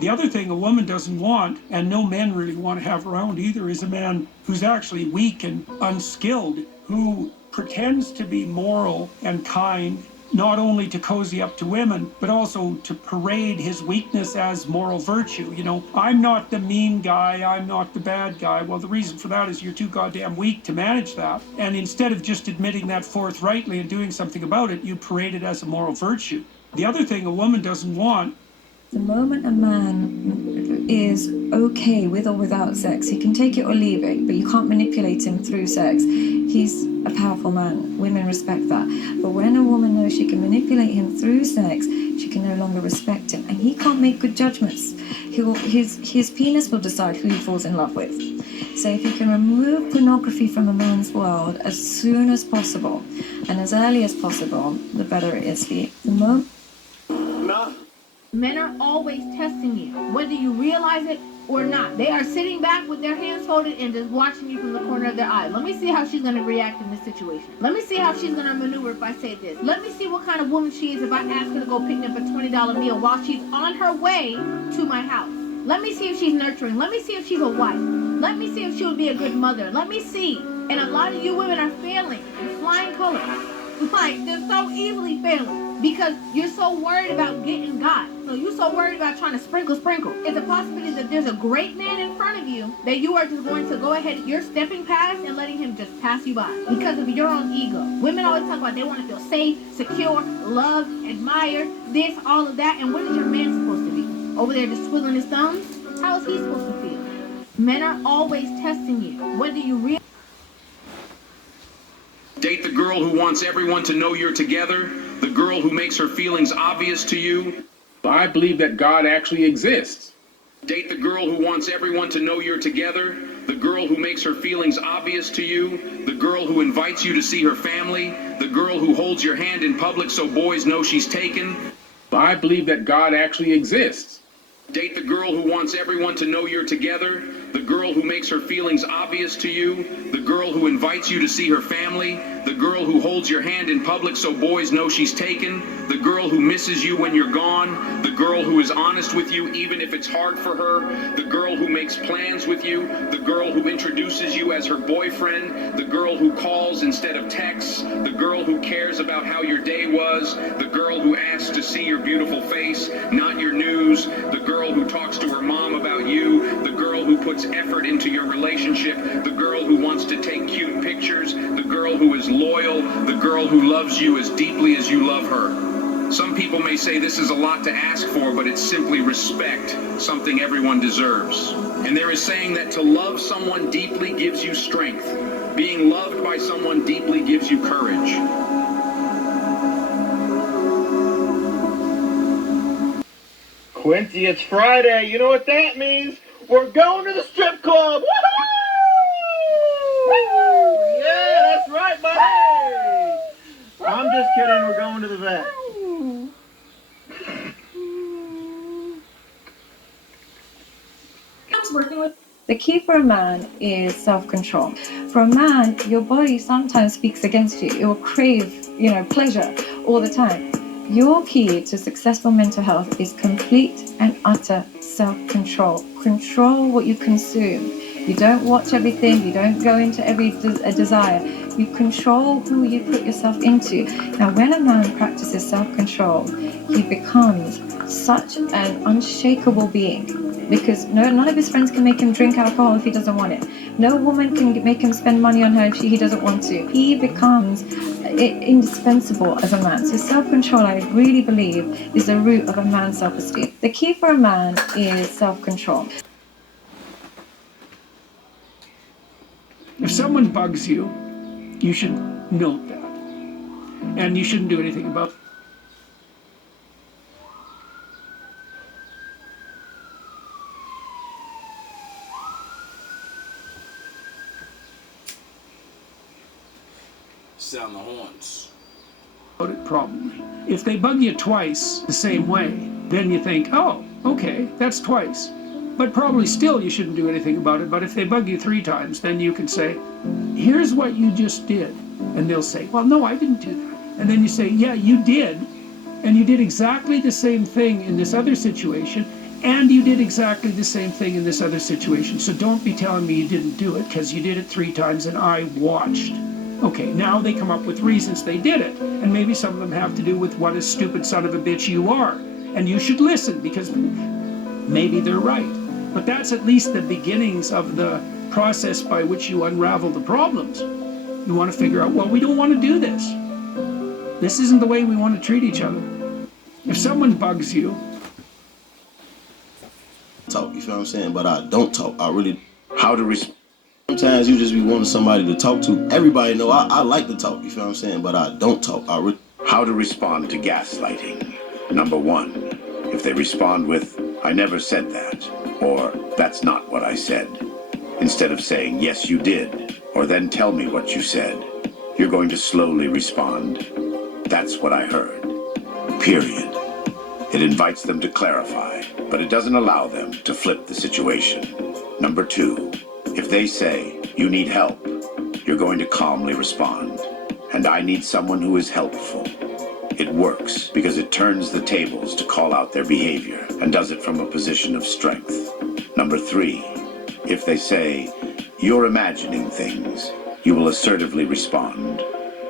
The other thing a woman doesn't want, and no men really want to have around either, is a man who's actually weak and unskilled, who pretends to be moral and kind, not only to cozy up to women, but also to parade his weakness as moral virtue. You know, I'm not the mean guy, I'm not the bad guy. Well, the reason for that is you're too goddamn weak to manage that. And instead of just admitting that forthrightly and doing something about it, you parade it as a moral virtue. The other thing a woman doesn't want. The moment a man is okay with or without sex, he can take it or leave it, but you can't manipulate him through sex. He's a powerful man. Women respect that. But when a woman knows she can manipulate him through sex, she can no longer respect him. And he can't make good judgments. His penis will decide who he falls in love with. So if you can remove pornography from a man's world as soon as possible and as early as possible, the better it is for you. Men are always testing you, whether you realize it or not. They are sitting back with their hands folded and just watching you from the corner of their eye. Let me see how she's going to react in this situation. Let me see how she's going to maneuver if I say this. Let me see what kind of woman she is if I ask her to go pick up a $20 meal while she's on her way to my house. Let me see if she's nurturing. Let me see if she's a wife. Let me see if she'll be a good mother. Let me see. And a lot of you women are failing in flying colors. Like, they're so easily failing because you're so worried about getting God. So you're so worried about trying to sprinkle. It's a possibility that there's a great man in front of you that you are just going to go ahead, you're stepping past and letting him just pass you by because of your own ego. Women always talk about they want to feel safe, secure, loved, admired, this, all of that. And what is your man supposed to be? Over there just twiddling his thumbs? How is he supposed to feel? Men are always testing you. Whether you realize. Date the girl who wants everyone to know you're together, the girl who makes her feelings obvious to you. I believe that God actually exists. Date the girl who wants everyone to know you're together, the girl who makes her feelings obvious to you, the girl who invites you to see her family, the girl who holds your hand in public so boys know she's taken. I believe that God actually exists. Date the girl who wants everyone to know you're together, the girl who makes her feelings obvious to you, the girl who invites you to see her family, the girl who holds your hand in public so boys know she's taken, the girl who misses you when you're gone, the girl who is honest with you even if it's hard for her, the girl who makes plans with you, the girl who introduces you as her boyfriend, the girl who calls instead of texts, the girl who cares about how your day was, the girl who asks to see your beautiful face, not your news, the girl who talks to her mom about you, the girl who puts effort into your relationship, the girl who wants to take cute pictures, the girl who is loyal, the girl who loves you as deeply as you love her. Some people may say this is a lot to ask for, but it's simply respect, something everyone deserves. And there is saying that to love someone deeply gives you strength. Being loved by someone deeply gives you courage. Quincy, it's Friday. You know what that means? We're going to the strip club. Woohoo! Yeah, that's right, buddy. I'm just kidding. We're going to the vet. The key for a man is self-control. For a man, your body sometimes speaks against you. It will crave, pleasure all the time. Your key to successful mental health is complete and utter self-control. Control what you consume. You don't watch everything. You don't go into every desire. You control who you put yourself into. Now, when a man practices self-control, he becomes such an unshakable being. Because none of his friends can make him drink alcohol if he doesn't want it. No woman can make him spend money on her if he doesn't want to. He becomes indispensable as a man. So self-control, I really believe, is the root of a man's self-esteem. The key for a man is self-control. If someone bugs you, you should note that. And you shouldn't do anything about it. Sound the horns. Probably. If they bug you twice the same way, then you think, oh, okay, that's twice. But probably still you shouldn't do anything about it. But if they bug you 3 times, then you can say, here's what you just did. And they'll say, well, no, I didn't do that. And then you say, yeah, you did. And you did exactly the same thing in this other situation. And you did exactly the same thing in this other situation. So don't be telling me you didn't do it, because you did it 3 times and I watched. Okay, now they come up with reasons they did it. And maybe some of them have to do with what a stupid son of a bitch you are. And you should listen, because maybe they're right. But that's at least the beginnings of the process by which you unravel the problems. You want to figure out, well, we don't want to do this. This isn't the way we want to treat each other. If someone bugs you, talk, you feel what I'm saying? But I don't talk. I really. How to respond. Sometimes you just be wanting somebody to talk to. Everybody know I like to talk, you feel what I'm saying? But I don't talk. I really. How to respond to gaslighting. Number 1, if they respond with, I never said that, or that's not what I said, instead of saying, yes, you did, or then tell me what you said, you're going to slowly respond. That's what I heard. Period. It invites them to clarify, but it doesn't allow them to flip the situation. Number 2, if they say, you need help, you're going to calmly respond. And I need someone who is helpful. It works because it turns the tables to call out their behavior and does it from a position of strength. Number 3, if they say, you're imagining things, you will assertively respond.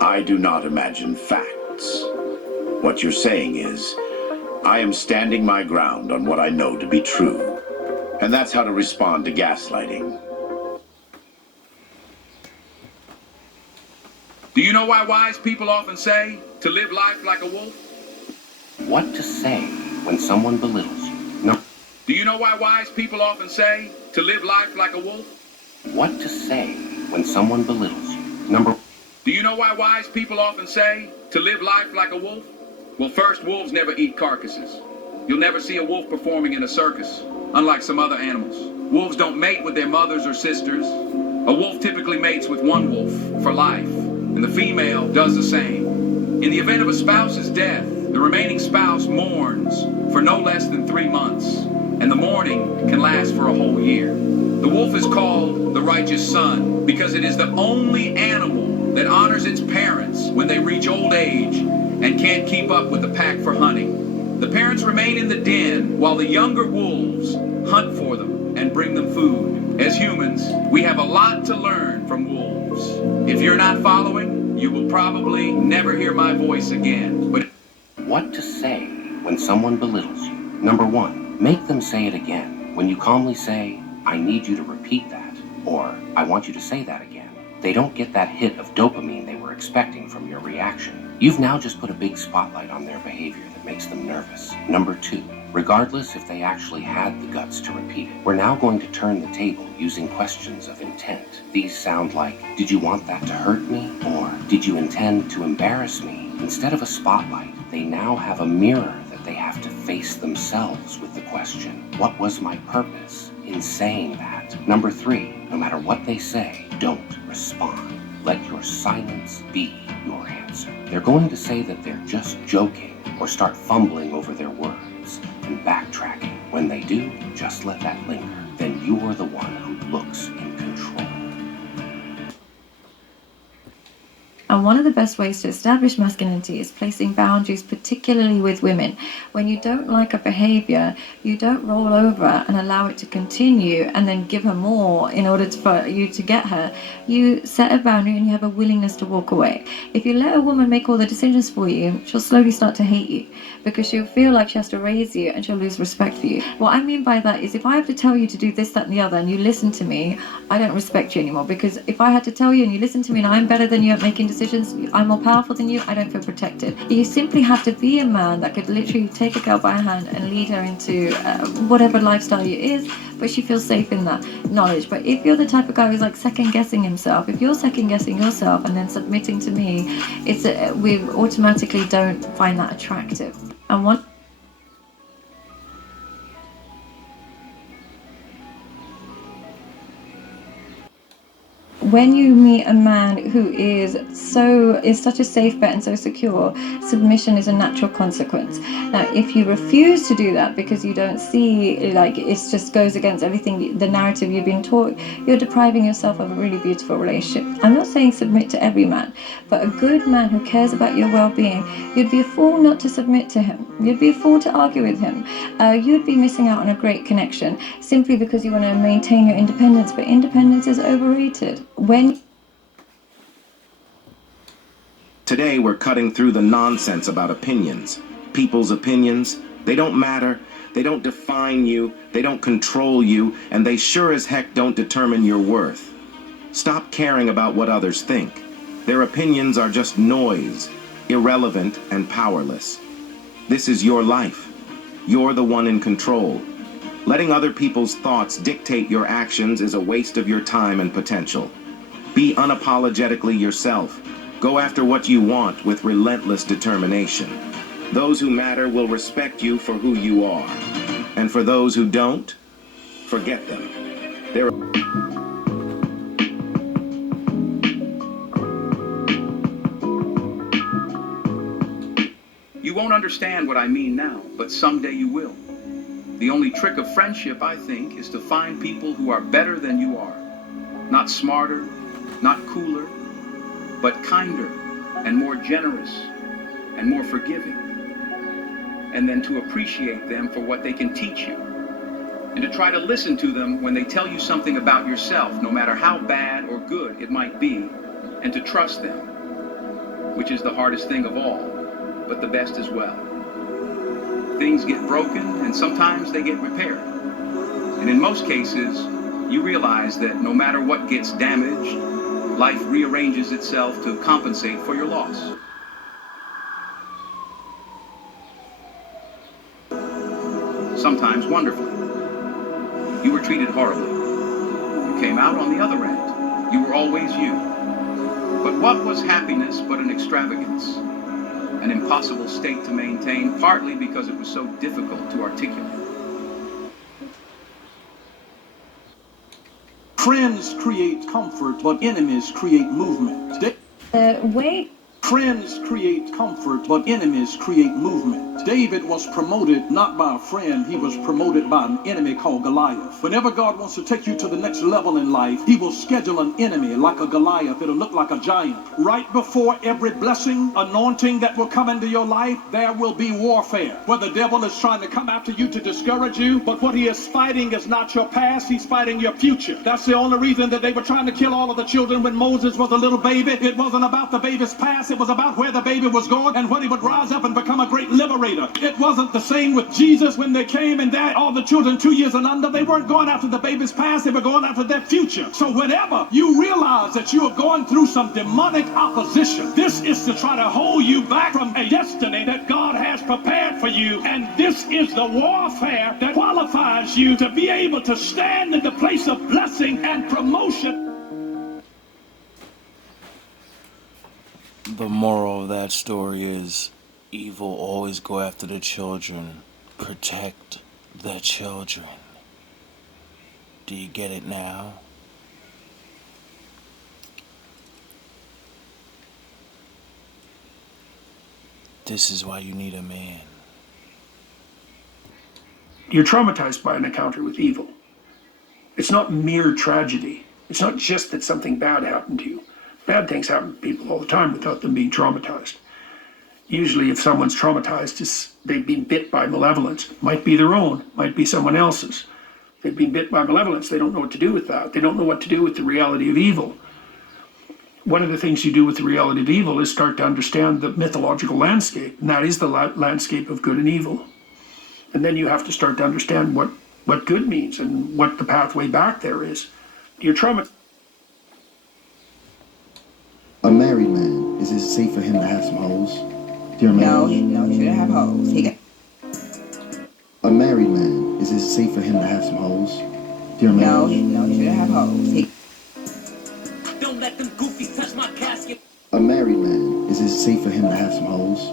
I do not imagine facts. What you're saying is, I am standing my ground on what I know to be true. And that's how to respond to gaslighting. Do you know why wise people often say to live life like a wolf? What to say when someone belittles you. No. Do you know why wise people often say to live life like a wolf? What to say when someone belittles you. Number. Do you know why wise people often say to live life like a wolf? Well, first, wolves never eat carcasses. You'll never see a wolf performing in a circus, unlike some other animals. Wolves don't mate with their mothers or sisters. A wolf typically mates with one wolf for life, and the female does the same. In the event of a spouse's death, the remaining spouse mourns for no less than 3 months, and the mourning can last for a whole year. The wolf is called the righteous son because it is the only animal that honors its parents when they reach old age and can't keep up with the pack for hunting. The parents remain in the den while the younger wolves hunt for them and bring them food. As humans, we have a lot to learn from wolves. If you're not following, you will probably never hear my voice again. But What to say when someone belittles you. Number 1, make them say it again. When you calmly say, I need you to repeat that, or I want you to say that again, they don't get that hit of dopamine they were expecting from your reaction. You've now just put a big spotlight on their behavior that makes them nervous. Number 2, regardless if they actually had the guts to repeat it, we're now going to turn the table using questions of intent. These sound like, did you want that to hurt me? Or did you intend to embarrass me? Instead of a spotlight, they now have a mirror that they have to face themselves with the question, what was my purpose in saying that? Number 3, no matter what they say, don't respond. Let your silence be your answer. They're going to say that they're just joking or start fumbling over their words and backtracking. When they do, just let that linger. Then you're the one who looks in control. And one of the best ways to establish masculinity is placing boundaries, particularly with women. When you don't like a behavior, you don't roll over and allow it to continue and then give her more in order for you to get her. You set a boundary and you have a willingness to walk away. If you let a woman make all the decisions for you, she'll slowly start to hate you because she'll feel like she has to raise you and she'll lose respect for you. What I mean by that is if I have to tell you to do this, that, and the other, and you listen to me, I don't respect you anymore, because if I had to tell you and you listen to me and I'm better than you at making decisions, I'm more powerful than you, I don't feel protected. You simply have to be a man that could literally take a girl by her hand and lead her into whatever lifestyle it is, but she feels safe in that knowledge. But if you're the type of guy who's like second guessing himself, if you're second guessing yourself and then submitting to me, we automatically don't find that attractive. And when you meet a man who is such a safe bet and so secure, submission is a natural consequence. Now, if you refuse to do that because you don't see, like, it just goes against everything, the narrative you've been taught, you're depriving yourself of a really beautiful relationship. I'm not saying submit to every man, but a good man who cares about your well-being, you'd be a fool not to submit to him. You'd be a fool to argue with him. You'd be missing out on a great connection simply because you want to maintain your independence. But independence is overrated. Today we're cutting through the nonsense about opinions. People's opinions, they don't matter, they don't define you, they don't control you, and they sure as heck don't determine your worth. Stop caring about what others think. Their opinions are just noise, irrelevant and powerless. This is your life. You're the one in control. Letting other people's thoughts dictate your actions is a waste of your time and potential. Be unapologetically yourself. Go after what you want with relentless determination. Those who matter will respect you for who you are. And for those who don't, forget them. You won't understand what I mean now, but someday you will. The only trick of friendship, I think, is to find people who are better than you are. Not smarter, not cooler, but kinder and more generous and more forgiving. And then to appreciate them for what they can teach you. And to try to listen to them when they tell you something about yourself, no matter how bad or good it might be, and to trust them, which is the hardest thing of all, but the best as well. Things get broken, and sometimes they get repaired. And in most cases, you realize that no matter what gets damaged, life rearranges itself to compensate for your loss. Sometimes wonderfully. You were treated horribly. You came out on the other end. You were always you. But what was happiness but an extravagance? An impossible state to maintain, partly because it was so difficult to articulate. Friends create comfort, but enemies create movement. Friends create comfort, but enemies create movement. David was promoted not by a friend, he was promoted by an enemy called Goliath. Whenever God wants to take you to the next level in life, he will schedule an enemy like a Goliath. It'll look like a giant. Right before every blessing, anointing that will come into your life, there will be warfare. Where the devil is trying to come after you to discourage you, but what he is fighting is not your past, he's fighting your future. That's the only reason that they were trying to kill all of the children when Moses was a little baby. It wasn't about the baby's past, it was about where the baby was going and when he would rise up and become a great liberator. It wasn't the same with Jesus when they came and there all the children 2 years and under, they weren't going after the baby's past, they were going after their future. So whenever you realize that you are going through some demonic opposition, this is to try to hold you back from a destiny that God has prepared for you. And this is the warfare that qualifies you to be able to stand in the place of blessing and promotion. The moral of that story is evil always go after the children. Protect the children. Do you get it now? This is why you need a man. You're traumatized by an encounter with evil. It's not mere tragedy. It's not just that something bad happened to you. Bad things happen to people all the time without them being traumatized. Usually if someone's traumatized, they've been bit by malevolence. Might be their own, might be someone else's. They've been bit by malevolence. They don't know what to do with that. They don't know what to do with the reality of evil. One of the things you do with the reality of evil is start to understand the mythological landscape, and that is the landscape of good and evil. And then you have to start to understand what good means and what the pathway back there is. Your trauma. A married man, is it safe for him to have some hoes? Dear man. No, he shouldn't have hoes. A married man, is it safe for him to have some hoes? Dear man. No, he shouldn't have hoes. A married man, is it safe for him to have some hoes?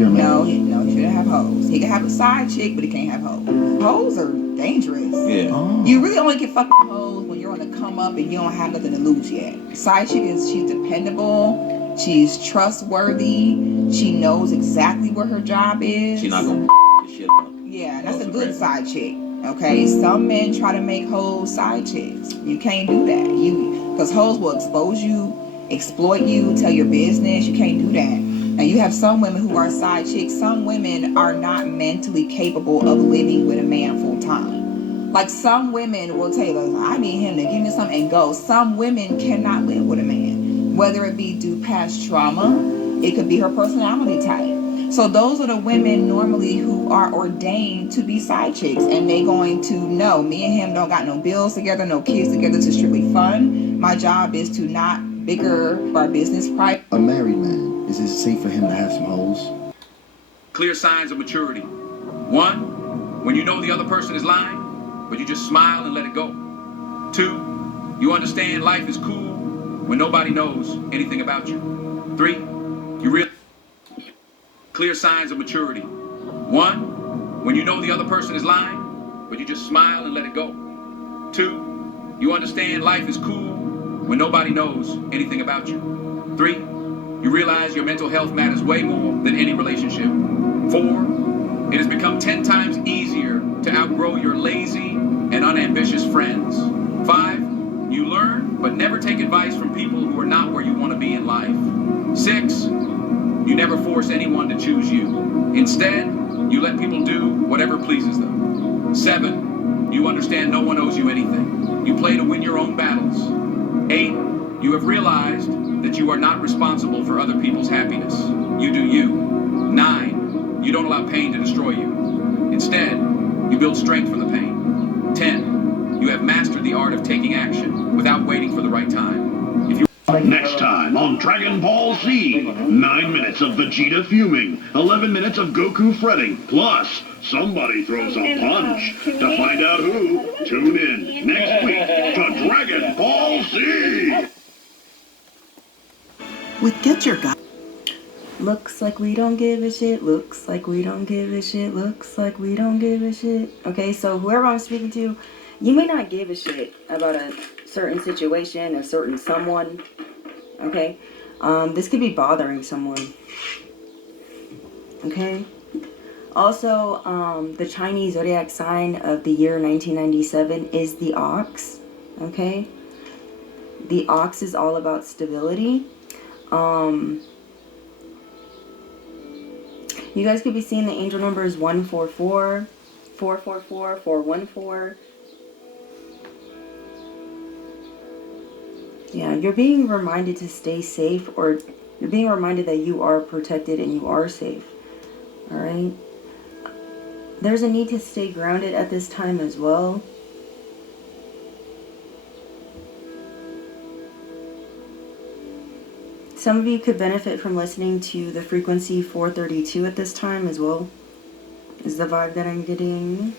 Dear man. No, he shouldn't have hoes. He can have a side chick, but he can't have hoes. Hoes are dangerous. Yeah. Oh. You really only can fuck with hoes when you're on the come up and you don't have nothing to lose yet. Side chick she's dependable, she's trustworthy, she knows exactly what her job is. She's not gonna shit up. Yeah, that's a good side chick. Okay, some men try to make hoes side chicks. You can't do that. Because hoes will expose you, exploit you, tell your business. You can't do that. Now you have some women who are side chicks. Some women are not mentally capable of living with a man full time. Like some women will tell you, I need him to give me something and go. Some women cannot live with a man, whether it be due past trauma, it could be her personality type. So those are the women normally who are ordained to be side chicks, and they going to know me and him don't got no bills together, no kids together, it's strictly fun. My job is to not bigger our business private. A married man, is it safe for him to have some hoes? Clear signs of maturity. 1, when you know the other person is lying, but you just smile and let it go. 2, you understand life is cool when nobody knows anything about you. 3, you realize. Clear signs of maturity. 1, when you know the other person is lying, but you just smile and let it go. 2, you understand life is cool when nobody knows anything about you. 3, you realize your mental health matters way more than any relationship. 4, it has become 10 times easier to outgrow your lazy and unambitious friends. 5, you learn but never take advice from people who are not where you want to be in life. 6, you never force anyone to choose you. Instead, you let people do whatever pleases them. 7, you understand no one owes you anything. You play to win your own battles. 8, you have realized that you are not responsible for other people's happiness. You do you. 9, you don't allow pain to destroy you. Instead, you build strength from the pain. 10, you have mastered the art of taking action without waiting for the right time. Next time on Dragon Ball Z, 9 minutes of Vegeta fuming, 11 minutes of Goku fretting, plus somebody throws a punch. To find out who, tune in next week to Dragon Ball Z. With Get Your Guy. Looks like we don't give a shit, looks like we don't give a shit, looks like we don't give a shit. Okay, so whoever I'm speaking to, you may not give a shit about a certain situation, a certain someone, okay? This could be bothering someone, okay? Also, the Chinese zodiac sign of the year 1997 is the ox, okay? The ox is all about stability. You guys could be seeing the angel numbers 144, 444, 414. Yeah, you're being reminded to stay safe, or you're being reminded that you are protected and you are safe. Alright? There's a need to stay grounded at this time as well. Some of you could benefit from listening to the frequency 432 at this time as well, is the vibe that I'm getting.